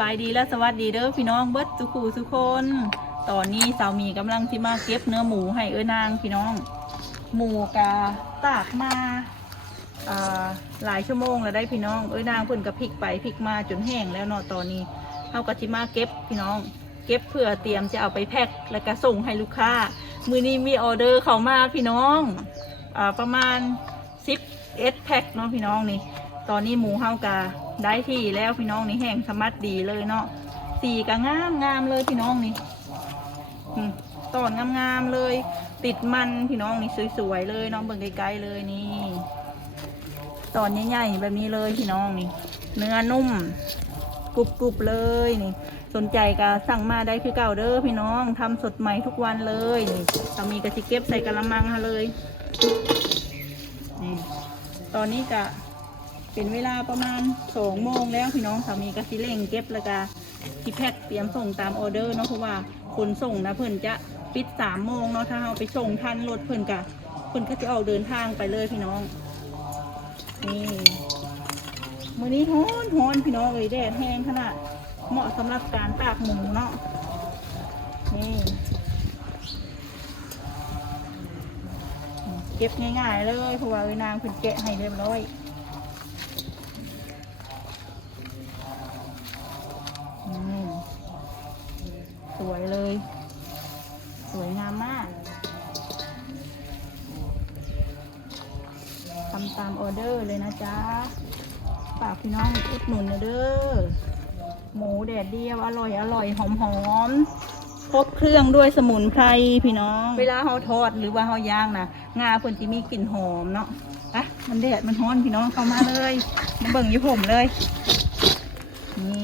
บายดีและสวัสดีเด้อพี่น้องเบิดสุขูทุคน ตอนนี้สาวมีกำลังที่มาเก็บเนื้อหมูให้เอ้อนางพี่น้อง หมูกาตากมาหลายชั่วโมงแล้วได้พี่น้องเอ้อนางเพิ่นก็พลิกไปพลิกมาจนแห้งแล้วเนาะตอนนี้เฮาก็สิมาเก็บพี่น้อง เก็บเพื่อเตรียมจะเอาไปแพ็คแล้วก็ส่งให้ลูกค้ามือนี้มีออเดอร์เข้ามาพี่น้องอประมาณ10เอสแพ็คเนาะพี่น้องนี่ ตอนนี้หมูเฮากา ได้ที่แล้วพี่น้องนี่แห้งสมัดดีเลยเนาะสีก็งามงามเลยพี่น้องนี่อืมตอนงามๆเลย ติดมันพี่น้องนี่สวยๆเลยน้องเบิ่งไกลๆเลยนี่ ตอนใหญ่ๆแบบนี้เลยพี่น้องนี่ เนื้อนุ่มกรุบๆเลยนี่สนใจก็สั่งมาได้คือเก่าเด้อพี่น้องทำสดใหม่ทุกวันเลยนี่สามีกะทิเก็บใส่กระมังฮะเลยนี่ตอนนี้ก็ เป็นเวลาประมาณสองโมงแล้วพี่น้องสามีกะทิเร่งเก็บแล้วก็ที่แพ็คเตรียมส่งตามออเดอร์เนาะเพราะว่าคนส่งนะเพิ่อนจะปิดสามโมงเนาะถ้าเราไปส่งทันรถเพิ่อนกะเพิ่อนก็จะออกเดินทางไปเลยพี่น้องนี่มื้อนี้ร้อนร้อนพี่น้องเลยแดดแห้งขนาดเหมาะสำหรับการตากหมูเนาะนี่เก็บง่ายๆเลยเพราะว่าเอ้ยนางเพิ่นแกะให้เรียบร้อย วยเลย สวยงามมากทำตามออเดอร์เลยนะจ๊ะฝากพี่น้องอุดหนุนนะเด้อหมูแดดเดียวอร่อยอร่อยหอมหอมครบเครื่องด้วยสมุนไพรพี่น้อง เวลาเขาทอดหรือว่าเขาย่างนะงาเพิ่นจะมีกลิ่นหอมเนาะอะมันแดดมันร้อนพี่น้องเข้ามาเลยมาเบิ่งอยี่ผมเลยนี่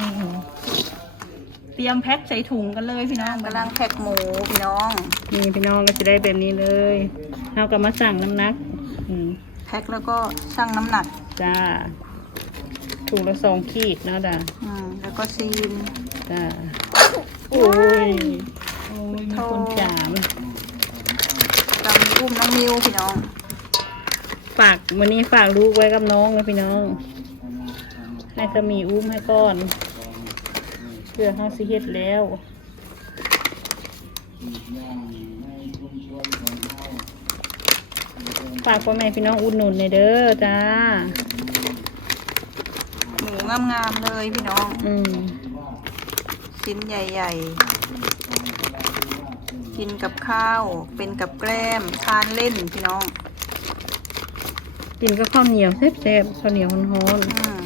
เตรียมแพ็คใส่ถุงกันเลยพี่น้องกำลังแพ็คหมูพี่น้อง นี่พี่น้องก็จะได้แบบนี้เลยเราก็มาสั่งน้ำหนักอืมแพ็คแล้วก็ชั่งน้ำหนักจ้าถุงละสองขีดเนาะจ้าอืมแล้วก็ซีนจ้าโอ้ยโอ้ยมีคนจามกำอุ้มน้องมิวพี่น้อง ฝากวันนี้ฝากลูกไว้กับน้องนะพี่น้องให้สามีอุ้มให้ก่อนเพื่อเขาสิเฮ็ดแล้วฝากพ่อแม่พี่น้องอุดหนุนในอยเด้อจ้า หมูงามๆเลยพี่น้อง อืมชิ้นใหญ่ๆ กินกับข้าว เป็นกับแกล้มทานเล่นพี่น้อง กินก็ข้าวเหนียวแซ่บๆข้าวเหนียวฮ้อนอืม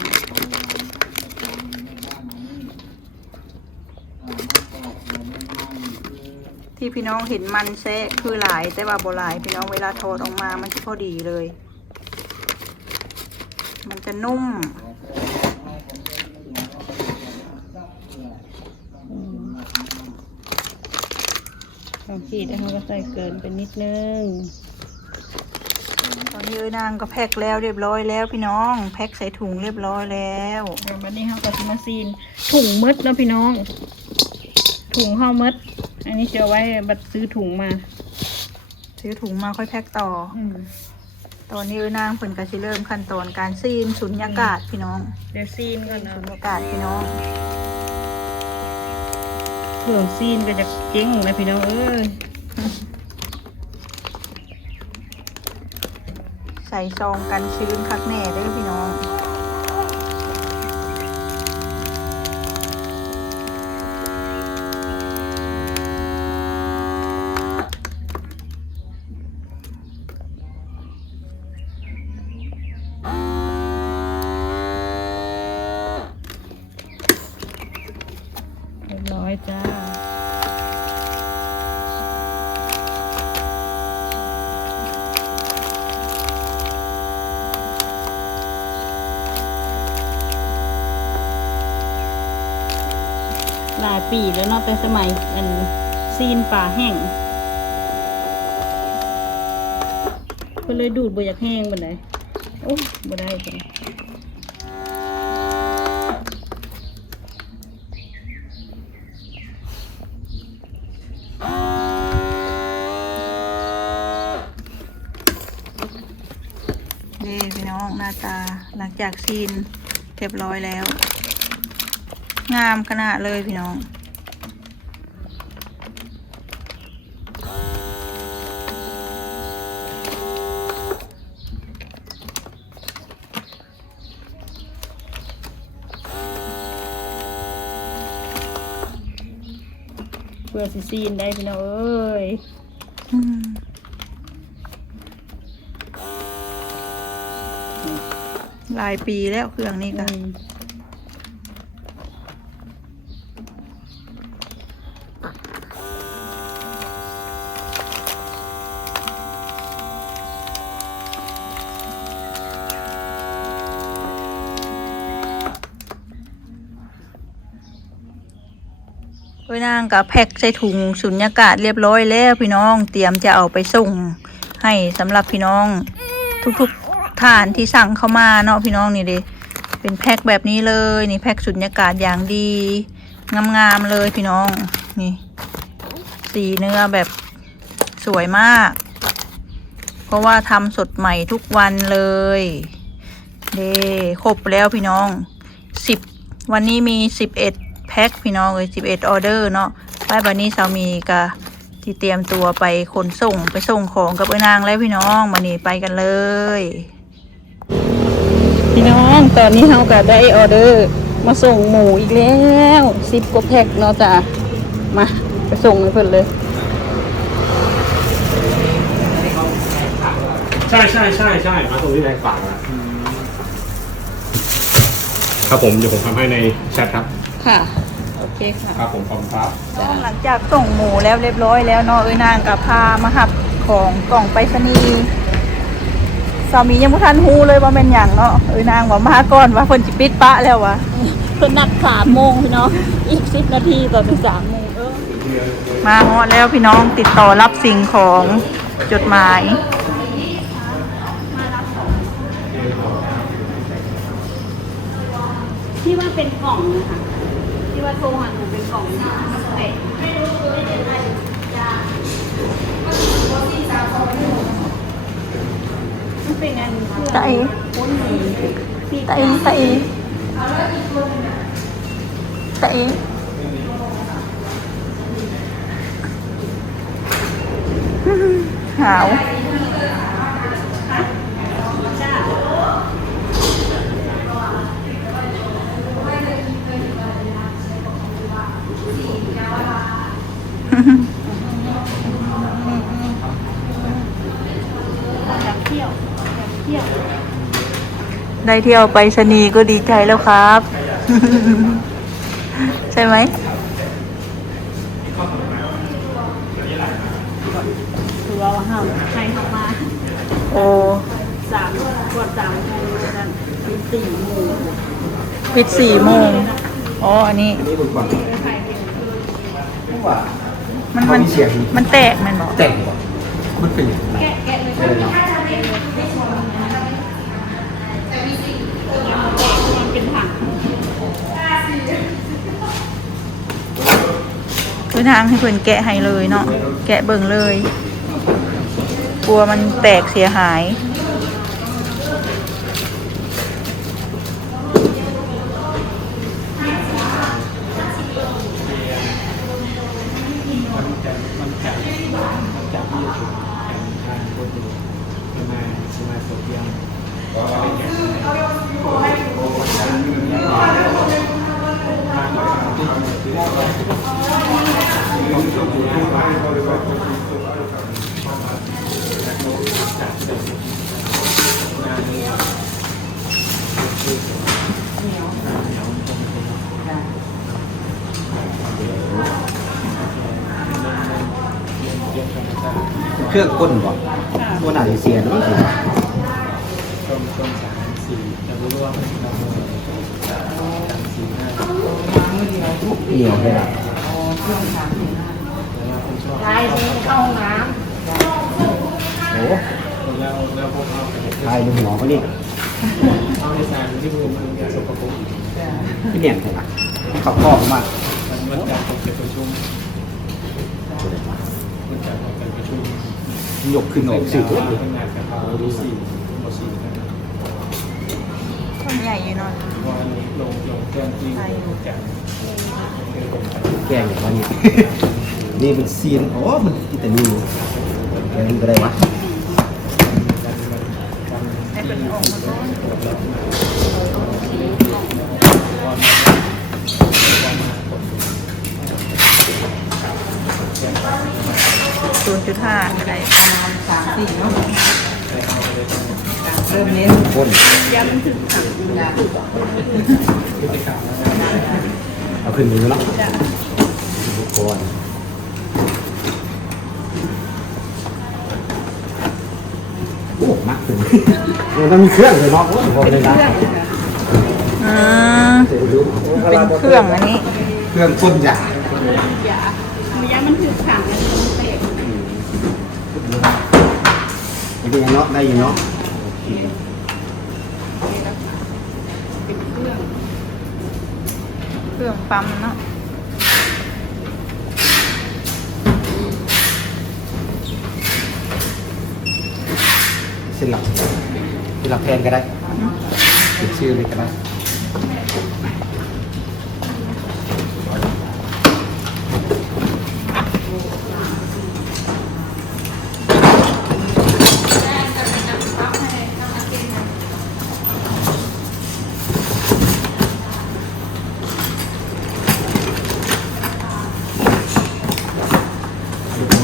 ที่พี่น้องเห็นมันแซะคือหลายแต่ว่าโบหลาย พี่น้องเวลาทอดออกมามันจะพอดีเลย มันจะนุ่มๆอืมบางทีเขาก็ใส่เกินไปนิดนึงตอนนี้เอ้ยนางก็แพ็คแล้วเรียบร้อยแล้วพี่น้องแพ็คใส่ถุงเรียบร้อยแล้วเดี๋ยววันนี้เราก็จะมาซีนถุงมืดเนาะพี่น้อง ถุงข้าวมืด อันนี้จะเอาไว้บัดซื้อถุงมา ซื้อถุงมาค่อยแพ็คต่ออืมตอนนี้เอ้ยนางเพิ่นก็สิเริ่มขั้นตอนการซีนสุญญากาศพี่น้องเดี๋ยวซีนก่อนนะสุญญากาศพี่น้อง เครื่องซีนก็จะเจ๊งนะพี่น้องเอ้ยใส่ซองกันชื้นคักแน่เด้อพี่น้อง เรียบร้อยจ้า หลาย ปีแล้วเนาะแต่สมัยอันซีนป่าแห้งเพิ่นเลยดูดบ่อยากแห้งบันไดโอ้บ่ได้จ้ะนี่พี่น้องหน้าตาหลังจากซีนเรียบร้อยแล้ว งามขนาดเลยพี่น้อง พื่อสิซีนได้พี่น้องเอ้ยอืมหลายปีแล้วเครื่องนี้กัน เอ้ยนาง กับแพ็คใส่ถุงสุญญากาศเรียบร้อยแล้วพี่น้อง เตรียมจะเอาไปส่งให้สำหรับพี่น้อง ทุกๆฐานที่สั่งเข้ามาเนาะพี่น้องนี่เดิเป็นแพ็คแบบนี้เลยนี่แพ็คสุญญากาศอย่างดีงามๆเลยพี่น้องนี่สีเนื้อแบบสวยมาก เพราะว่าทำสดใหม่ทุกวันเลยเด้ครบแล้วพี่น้องสิบวันนี้มีสิบเอ็ดแพ็คพี่น้องเลยสิบเอ็ดออเดอร์เนาะ ไปวันนี้สามีกะที่เตรียมตัวไปขนส่งไปส่งของกับเอ้นางแล้วพี่น้องมานี่ไปกันเลย พี่น้องตอนนี้เราก็ได้ออเดอร์มาส่งหมูอีกแล้วสิบกว่าแพ็คเนาะจ้ะมาไปส่งให้เพิ่นเลยใช่ใช่ใช่ใช่มาตรงที่แรงฝากอะครับผมเดี๋ยวผมทำให้ในแชทครับ ค่ะโอเคค่ะครับผมขอบคุณครับ หลังจากส่งหมูแล้วเรียบร้อยแล้วเนาะเอ้ยนางกับพามาหับของกล่องไปรษณีย์สามียังไม่ทันฮู้เลยว่าเป็นอย่างเนาะเอ้ยนางว่ามาก่อนว่าเพิ่นจิปิดปะแล้ววะเพิ่นนัดสามโมงพี่น้องอีกสิบนาทีต่อเป็นสามโมงเออมาฮอดแล้วพี่น้องติดต่อรับสิ่งของจดหมายที่ว่าเป็นกล่องนะคะ ที่ว่าโทรหาหนูเป็นกล่องนะแต่มันเป็นอันเครื่องตะเอพ้นหนีที่ตเอตะเอตะเอหาว อยากเที่ยวอยากเที่ยว ได้เที่ยวไปสนีย์ก็ดีใจแล้วครับ ใช่ไหมคือว่าห้ามใครเข้ามาโอ้สามกดสามโมงนั่นเป็นสี่โมงปิดสี่โมงอ๋ออันนี้มันมันมันแตกมันบอกแต่งก่อนมันเป็นอย่างไรไม่ได้เนาะ มันเป็นถัง ทางให้เพิ่นแกะให้เลยเนาะแกะเบิ่งเลยกลัวมันแตกเสียหาย เครื่องก้นบ่ตัวหนาเสียนี่สิ เหนียวเลยอ่ะ ลา ยนี้เข้าห้องน้โอ้ทายดูหัวเขานี่พี่เนี่ยใช่ปะเขาครอบมากยกขึ้นออกสื่อเลยเใหญ่อยู่เนาะวันลงลงเครื่องที่ใช่แกะแกงอย่างนี้ นี่เป็นซีนโอ้มันกินแต่นี่แกงก็ได้วะให้เป็นออกมาก่อนศูนย์จุดห้าก็ได้ประมาณสามสี่เนาะเริ่มเน้นคนย้ำมันถึงถังเอาขึ้นมือแล้วจ้ะทุกคนโอ้มักถึง มันต้องมีเครื่องเลยเนาะโอ้โหเลยนะอืมเป็นเครื่องอันนี้ เครื่องต้นยาอย่าไม่ย้ำมันถึงถังอันนี้มันเตะมันเป็นยังเนาะได้อยู่เนาะเป็นเครื่อง เครื่องปั๊มเนาะ เส้นหลักเส้นหลักแทนก็ได้ติดชื่อเลยก็ได้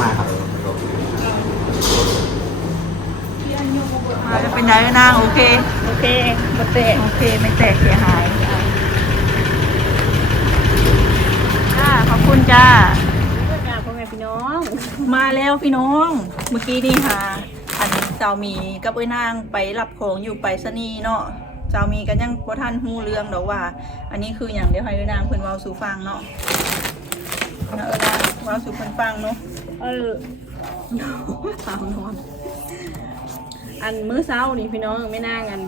มาครับ มาจะเป็นไงนางโอเค โอเคมา เตะโอเคไม่แตกเสียหายจ้าขอบคุณจ้าจ้าพ่อแม่พี่น้อง มาแล้วพี่น้อง เมื่อกี้นี่ค่ะอันเจ้ามีกับเอ้ยนางไปรับของอยู่ไปรษณีย์เนาะเจ้ามีกันยังบ่ทันฮู้เรื่องดอกว่า อันนี้คืออย่างเดียวให้เอ้ยนางเพิ่นเว้าสู่ฟังเนาะเนาะเอ้ยนางเว้าสู่เพิ่นฟังเนาะเออสาวนอนอันมื้อเช้านี่พี่น้องไม่น่ากัน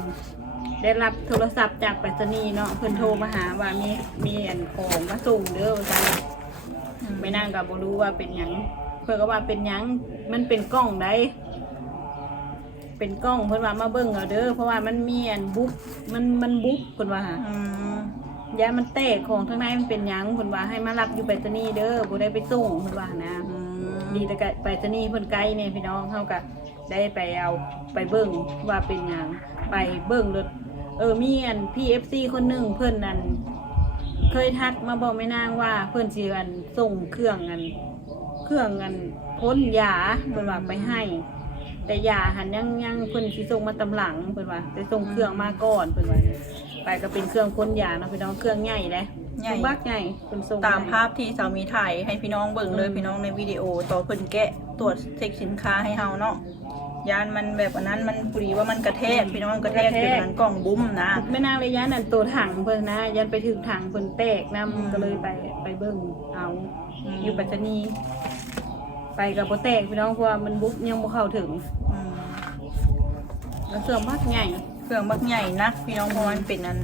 ได้รับโทรศัพท์จากไปรษณีย์เนาะเพิ่นโทรมาหาว่ามีมีอันของมาส่งเด้อว่าซั่นไม่น่ากับบ่รู้ว่าเป็นหยังเพิ่นก็ว่าเป็นหยังมันเป็นกล้องได้เป็นกล้องเพิ่นว่ามาเบิ่งเอาเด้อเพราะว่ามันมีอันบุ๊บมันมันบุ๊บเพิ่นว่าอืมยามันแตกของข้างในมันเป็นหยังเพิ่นว่าให้มารับอยู่ไปรษณีย์เด้อบ่ได้ไปส่งเพิ่นว่านะอืมดีแต่กะไปรษณีย์เพิ่นไกลเนี่ยพี่น้องเฮาก็ได้ไปเอาไปเบิ่งว่าเป็นหยังไปเบิ่งรถ เออมีอัน PFC คนหนึงเพิ่นนั่นเคยทักมาบอกแม่นางว่าเพิ่นสิอันส่งเครื่องอัน เครื่องอันพ่นยาเพิ่นว่าไปให้ แต่ยาหันยังยังเพิ่นสิส่งมาตำหลังเพิ่นว่าแต่ส่งเครื่องมาก่อนเพิ่นว่าไปก็เป็นเครื่องพ่นยาเนาะพี่น้องเครื่องใหญ่เด้ใหญ่บักใหญ่เพิ่นส่งตามให้ภาพที่สามีถ่ายให้พี่น้องเบิ่งเลยอืมพี่น้องในวิดีโอต่อเพิ่นแกะตรวจเช็คสินค้าให้เฮาเนาะ ยานมันแบบอันนั้นมันพอดีว่ามันกระแทกพี่น้องกระแทกจนนั้นกล่องบุ้มนะแม่นางระยะนั่นตัวถังเพิ่นนะยันไปถึงถังเพิ่นแตกนํอืมก็เลยไปไปเบิ่งเอาอืมอยู่ปัตตานีไปกับบ่แตกพี่น้องเพราะว่ามันบุกยังบ่เข้าถึงอืมแล้วเครื่องมากใหญ่เครื่องบักใหญ่นักพี่น้องเพราะมันเป็นอัน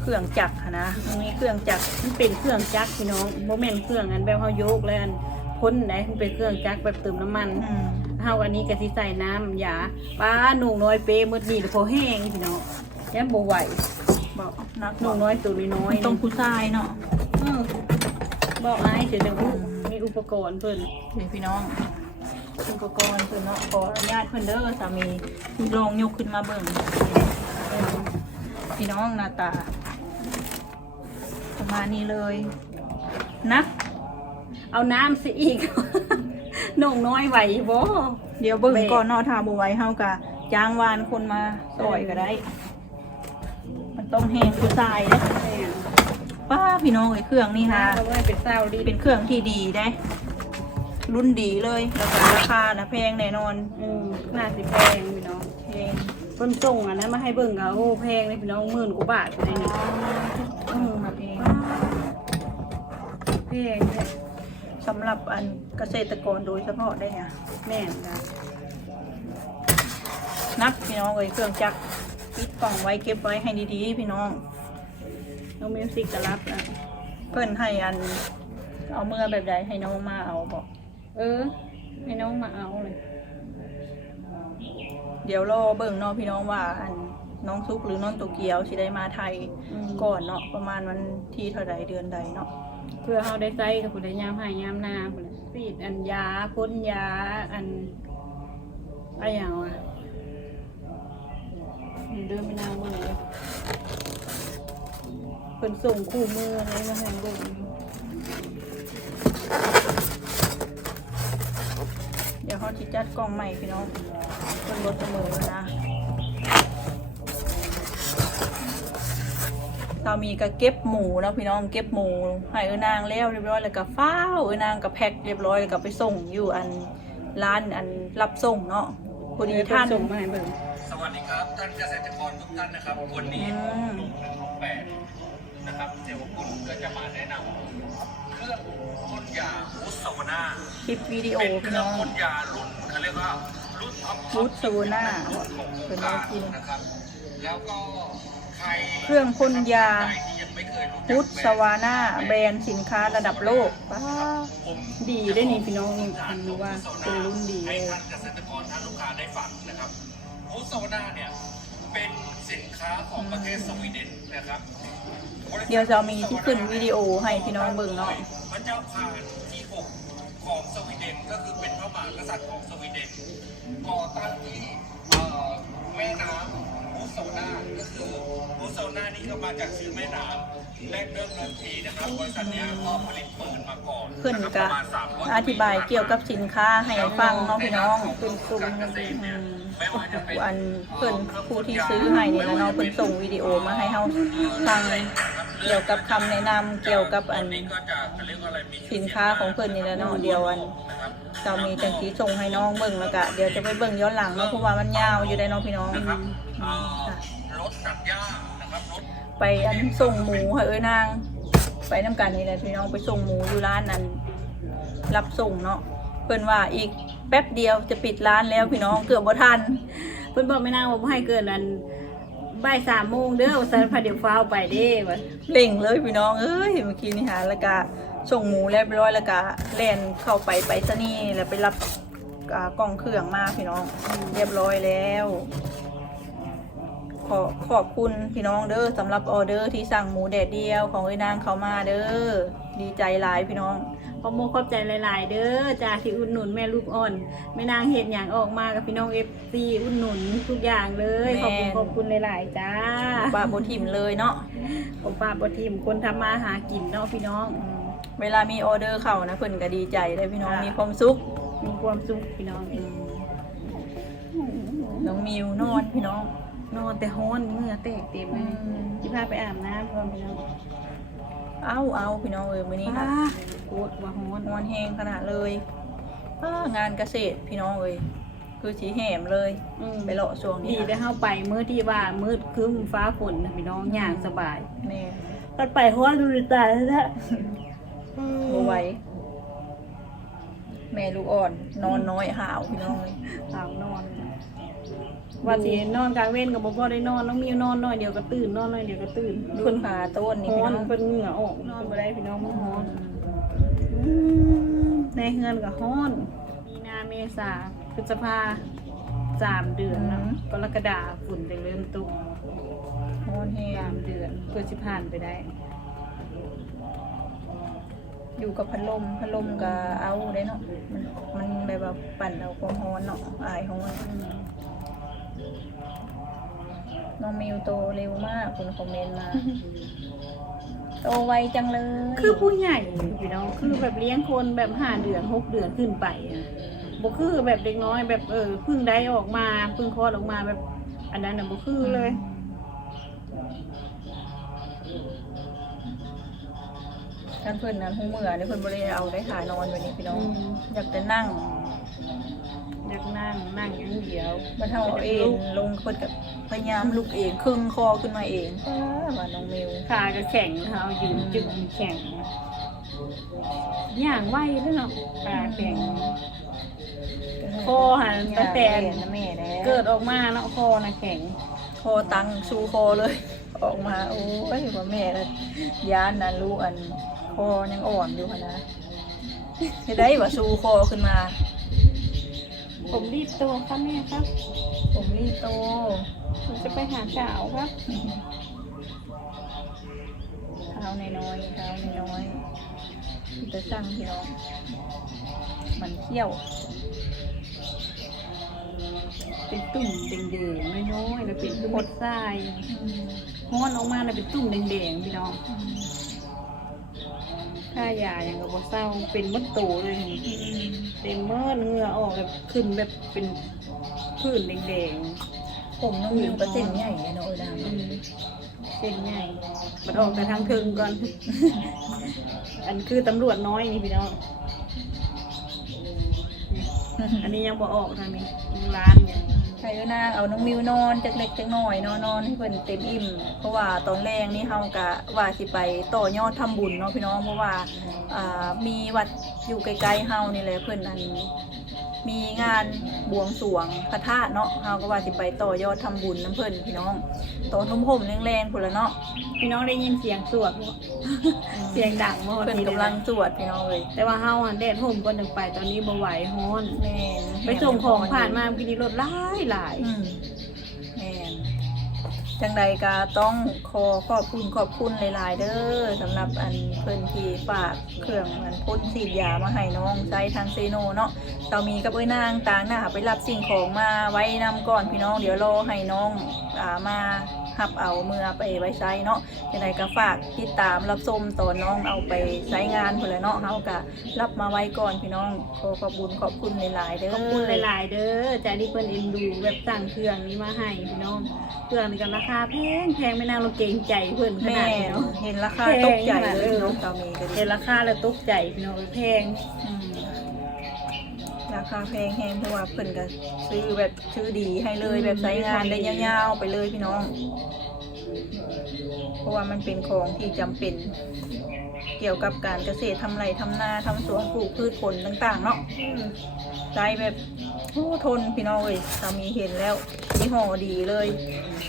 เครื่องจักรอะนะมันมีเครื่องจักรมันเป็นเครื่องจักรพี่น้องบ่แม่นเครื่องอันแบบเฮาโยกแล้วอันพ่นได้มันเป็นเครื่องจักรแบบเติมน้ำมันอืม เฮาอันนี้ก็สิใส่น้ำยาป้าหนุ่งน้อยเปมืดนี่แล้วพอแห้งพี่น้องยันบ่ไหวบอกนักหบนุ่อกงน้อยตัวน้อยมันๆต้องผู้ชายเนาะเออบอกอ้ายเดี๋ยวจะรู้มีอุปกรณ์เพิ่นเดี๋ยวพี่น้องอุปกรณ์เพิ่นเนาะขออนุญาตเพิ่นเด้อสามีลองยกขึ้นมาเบิ่งพี่น้องหน้าตา ประมาณนี้เลยนะ เอาน้ำสิอีก หนุ่งน้อยไหวบ่เดี๋ยวเบิ่งแม่ก่อนเนาะถ้าบ่ไหวเฮากะจ้างวานคนมาซอยก็ได้ มันต้องแห้งผู้ชายเด้ป้าพี่น้องเอ้ยเครื่องนี่ค่ะฮะเพราะว่าเป็นเศร้าดีเป็นเครื่องที่ดีได้ รุ่นดีเลยแล้วก็ราคานะแพงแน่นอนอืมน่าสิแพงพี่น้องแพงเพิ่นส่งอันนั้นมาให้เบิ่งก็โอ้แพงเลยพี่น้องหมื่นกว่าบาทเลยนี่อืมแพงแพงเนี่ย สำหรับอันเกษตรกรโดยเฉพาะได้เนี่ยแม่นะนักพี่น้องเอ้ยเครื่องจักรปิดกล่องไว้เก็บไว้ให้ดีๆ พี่น้องน้องมิวสิกก็รับนะเพิ่นให้อัน เอาเมื่อแบบใดให้น้องมาเอาบอก เออ ให้น้องมาเอาเลย เดี๋ยวรอเบิ่งเนาะพี่น้องว่า อันน้องซุกหรือน้องโตเกียวสิได้มาไทยก่อนเนาะประมาณวันที่เท่าใดเดือนใดเนาะ เพื่อเฮาได้ใส่กับผู้ใดยามหายยามนาพุ่นน่ะปีดอันยาพ่นยาอันอะไรอย่างวะเดินไปนางเมือเลยเพิ่นส่งคู่มืออะไรมาให้เบิ่งเดี๋ยวเขาจิจัดกล้องใหม่พี่น้องคนรถเสมอแล้วนะ เรามีก็เก็บหมูเนาะพี่น้องเก็บหมูให้เออนางแล้วเรียบร้อยแล้วก็ฟ้าวเออนางก็แพ็คเรียบร้อยแล้วก็ไปส่งอยู่อันร้านอันรับส่งเนาะพอดีท่านส่งมาให้เบิ่งสวัสดีครับท่านเกษตรกรทุกท่านนะครับวันนี้อืมลุงหนึ่งของแปดนะครับเดี๋ยวคุณก็จะมาแนะนำเครื่องพ่นยาวุสวนาคลิปวิดีโอเป็นเคพี่รื่อน้งองพ่นยารุ่นเขาเรียกว่ารุ่นท็อปวุสวนารุ่นของวเป็นงน้กาองรกินนะครับแล้วก็ใคร เครื่องพ่นยาใครที่ยังไม่เคยรู้จักพุทสวาน่าแบรนด์สินค้าระดับโลกว้าวผมดีได้นี่พี่น้องนี่อันรู้ว่าเป็นรุ่นดีเลให้ยท่านเกษตรกรท่านลูกค้าได้ฟังนะครับพุทสวนาเนี่ยเป็นสินค้าของประเทศสวีเดนนะครับ เดี๋ยวจะมีที่ขึ้นวิดีโอให้พี่น้องเบิ่งเนาะพระเจ้าพานที่6ของสวีเดนก็คือเป็นพระมหากษัตริย์ของสวีเดนก่อตั้งที่เอ่อแม่น้ำบู โซนาก็คือโซนานี่ก็มาจากชื่อแม่น้ำ แรกเริ่มเดิมทีนะครับบริษัทเนี้ยก็ผลิตปืนมาก่อนเพื่อนนะคก็รับประมาณ300อธิบายเกี่ยวกับสินค้าให้ฟังเนาะพี่น้องเป็นกลุ่มเกษตรเนี่ยไม่ว่าจะเป็นอันเพื่อนผู้ที่ซื้อให้นี่แหละเนาะเพื่อนส่งวิดีโอมาให้เฮาฟังเกี่ยวกับคำแนะนำเกี่ยวกับอันนี่ก็จะเขาเรียกว่าอะไรมีสินค้าของเพื่อนนี่แหละเนาะเดียวอันนะครับเรามีจังสีส่งให้น้องเบิ่งแล้วก็เดี๋ยวจะไปเบิ่งย้อนหลังเนาะเพราะว่ามันยาวอยู่ได้เนาะพี่น้องนะครับอืเอ่มอค่ะ รถตัดหญ้านะครับรถ ไปอันส่งหมูค่ะเอ้ยนาง ไปน้ำกันนี่แหละพี่น้องไปส่งหมูอยู่ร้านนั้น รับส่งเนาะเพิ่นว่าอีกแป๊บเดียวจะปิดร้านแล้วพี่น้องเกือบบ่ทัน เพิ่นบอกไม่นางว่าบ่ให้เกินอันบ่ายสามโมงเด้อว่าซั่นพาเดี๋ยวฟ้าวไปเด้ว่าเร่งเลยพี่น้องเอ้ยเมื่อกี้นี่หาแล้วก็ส่งหมูเรียบร้อยแล้วก็แล่นเข้าไปไปซะนี่แล้วไปรับอ่ากล่องเครื่องมาพี่น้อง เรียบร้อยแล้ว อขอบคุณพี่น้องเด้อสำหรับออเดอร์ที่สั่งหมูแดดเดียวของไอ้นางเขามาเด้อดีใจหลายพี่น้องขอบโมขอบใจหลาย ๆ เด้อจ้าที่อุดหนุนแม่ลูกอ่อนแม่นางเฮ็ดหยังออกมากับพี่น้อง FC อุดหนุนทุกอย่างเลยแม่ขอบคุณขอบคุณหลาย ๆ จ้าปลาโบทิมเลยเนาะผมป้าบ่ทีมคนทำมาหากินเนาะพี่น้องอืมเวลามีออเดอร์เข้านะเพิ่นก็ดีใจเลยพี่น้องมีความสุขมีความสุขพี่น้องน้องมิวนอนพี่น้อง นอนแต่ฮ้อนเหงื่อแตกเต็มเลยสิพาไปอาบน้ำก่อนพี่น้องเอาเอาพี่น้องเออมื้อนี้ค่ะป้าโคตรว่าฮ้อนนอนแห้งขนาดเลยอ้างานเกษตรพี่น้องเอ้ยคือสีแหมเลยอืมไปเลาะช่วงดีนี้ได้เข้าไปมื้อที่ว่ามืดครึ้มฟ้าฝนนะพี่น้องอย่างสบายแม่กันไปฮ้อนดูดิตายแล้วบ่ไหวแม่ลูกอ่อน นอนน้อยหาวพี่น้องเลยสาวนอน ว่าสินอนกลางเว้นกับบ่พอได้นอนน้องมิวนอนน้อยเดียวก็ตื่นนอนน้อยเดียวก็ตื่นเพิ่นพาต้นนี่ฮ้พี่อนน้องเพิ่นเหงื่อออกนอนบ่ได้พี่น้องมันฮ้อนอืมในเฮือนก็ฮ้อน มีนาเมษาพฤษภาสามเดือนแล้วกรกฎาฝุ่นจะเริ่มตกนอนแห้สางมเดือนเพื่อสิผ่านไปได้ อยู่กับพัดลมพัดลมก็เอาได้เนาะมันมันแบบว่าปั่นเอาความร้อนเนาะอายร้อนอืม น้องมิวโตเร็วมากคุณคอมเมนต์มา โตไวจังเลยคือผู้ใหญ่พี่น้องคือแบบเลี้ยงคนแบบห้าเดือนหกเดือนขึ้นไปอะบ่คือแบบเด็กน้อยแบบเออเพิ่งได้ออกมาเพิ่งคลอดออกมาแบบ อันนั้นน่ะบ่คือเลย ท่านเพื่อนนั้นหูเมื่อนี่เพื่อนบริเอาได้ขานอนวันนี้พี่น้องอืมอยากจะนั่งอยาก นั่งนั่งอย่างเดียวมาเท่าเองลงเพื่อนกับพยายามลุกเองครึ่งคอขึ้นมาเองป้าว่าน้องมิวขาก็แข็งเขายืนจึกแข็งอย่างไหวเลยเนาะขาแข็งคอหันตั้งแต่เรียนนะแม่แล้วเกิดออกมาเนาะคอน่ะแข็งคอตังชูคอเลย ออกมาโอ้ยว่าแม่ละย้านนะลูกอันคอยังอ่อนอยู่หั้นนะจะได้ว่าชูคอขึ้นมา ผมรีบโตครับแม่ครับ ผมรีโตมันจะไปหาสาวครับเท้าน้อยๆเท้าน้อยๆจะสั่งพี่น้อง มันเขี้ยว เป็นตุ่มแดงๆน้อยๆแล้วเป็นหดทรายฮ้อนออกมาแล้วเป็นตุ่มแดงๆพี่น้องถ้ายาอย่างกับบเศร้าเป็นมดโตเลย เต็มเมื่อเหงื่อออกแบบขึ้นแบบเป็นผื่นแดงผมน้องมิวก็เส้นใหญ่เลยเนาะเออดาๆอืมเป็นไงมันออกแต่ทางเทิงก่อน อันคือตำรวจน้อยนี่พี่น้อง อันนี้ยังบ่ออกทางนี้ยังร้านอยู่ให้เออนางเอาน้องมิวนอนจักเล็กจักน้อยเนาะนอนให้เพิ่นเต็มอิ่ม เพราะว่าตอนแรกนี่เฮากะว่าสิไปต่อยอดทำบุญเนาะพี่น้องเพราะว่าอ่ามีวัดอยู่ใกล้ๆเฮานี่แหละเพิ่นอันมีงานบวงสรวงพระธาตุเนาะเฮาก็ว่าสิไปต่อยอดทำบุญน้ำเพิ่นพี่น้องตอนทุ่มๆแรงๆพุ่นละเนาะพี่น้องได้ยินเสียงสวดบ่เสียงดังมากเพิ่นกำลังสวดพี่น้องเลยแต่ว่าเฮาอะแดดห่มก่อนถึงไปตอนนี้บ่ไหวฮ้อนแม่นไปส่งของผ่านมากินนี้รถหลายหลาย อืมแม่น จังใดก็ต้องขอขอบคุณขอบคุณหลาย ๆ เด้อสำหรับอันเพิ่นที่ฝากเครื่องเหมือนพ่นฉีดยามาให้น้องใช้ทางเซโนเนาะเตามีกับเอ้ยนางต่างหน้าไปรับสิ่งของมาไว้นำก่อนพี่น้องเดี๋ยวรอให้น้องอ่ามา หับเอาเมื่อไปไว้ใช้เนาะจังใดก็ฝากติดตามรับชมตอนน้องเอาไปใช้งานพุ่นแหละเนาะเฮาก็รับมาไว้ก่อนพี่น้องขอขอบคุณขอบคุณหลายๆเด้อขอบคุณหลายๆเด้อใจที่เพิ่นเอ็นดูแบบสั่งเครื่องนี้มาให้พี่น้องเครื่องนี้ก็ราคาแพงแพงไม่น่าเราเกรงใจเพิ่นขแม่นาดนี้เนาะเห็นราคาตกใจเลยพี่น้องเตามีก็ดีเห็นราคาแล้วตกใจพี่น้องแพงอืม ราคาแพงแฮงเพราะว่าเพิ่นก็ซื้อแบบซื้อดีให้เลยแบบใช้งานได้ยาวๆไปเลยพี่น้อง เพราะว่ามันเป็นของที่จำเป็น เกี่ยวกับการเกษตรทำไรทำนาทำสวนปลูกพืชผลต่าง ๆ เนาะใช้แบบ โอ้ทนพี่น้องเลยสามีเห็นแล้วนี่ห่อดีเลย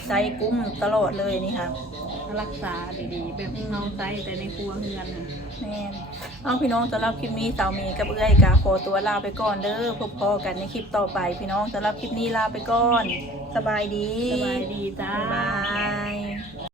ใช้กุ้มตลอดเลยนี่ค่ะ รักษาดีๆ แบบเฮาใช้แต่ในครัวเฮือนน่ะ แม่นเอาพี่น้องสำหรับคลิปนี้สาวมีกับเอื้อยกาขอตัวลาไปก่อนเด้อพบพอกันในคลิปต่อไป พี่น้องสำหรับคลิปนี้ลาไปก่อน สบายดีสบายดีจ้า บ๊ายบาย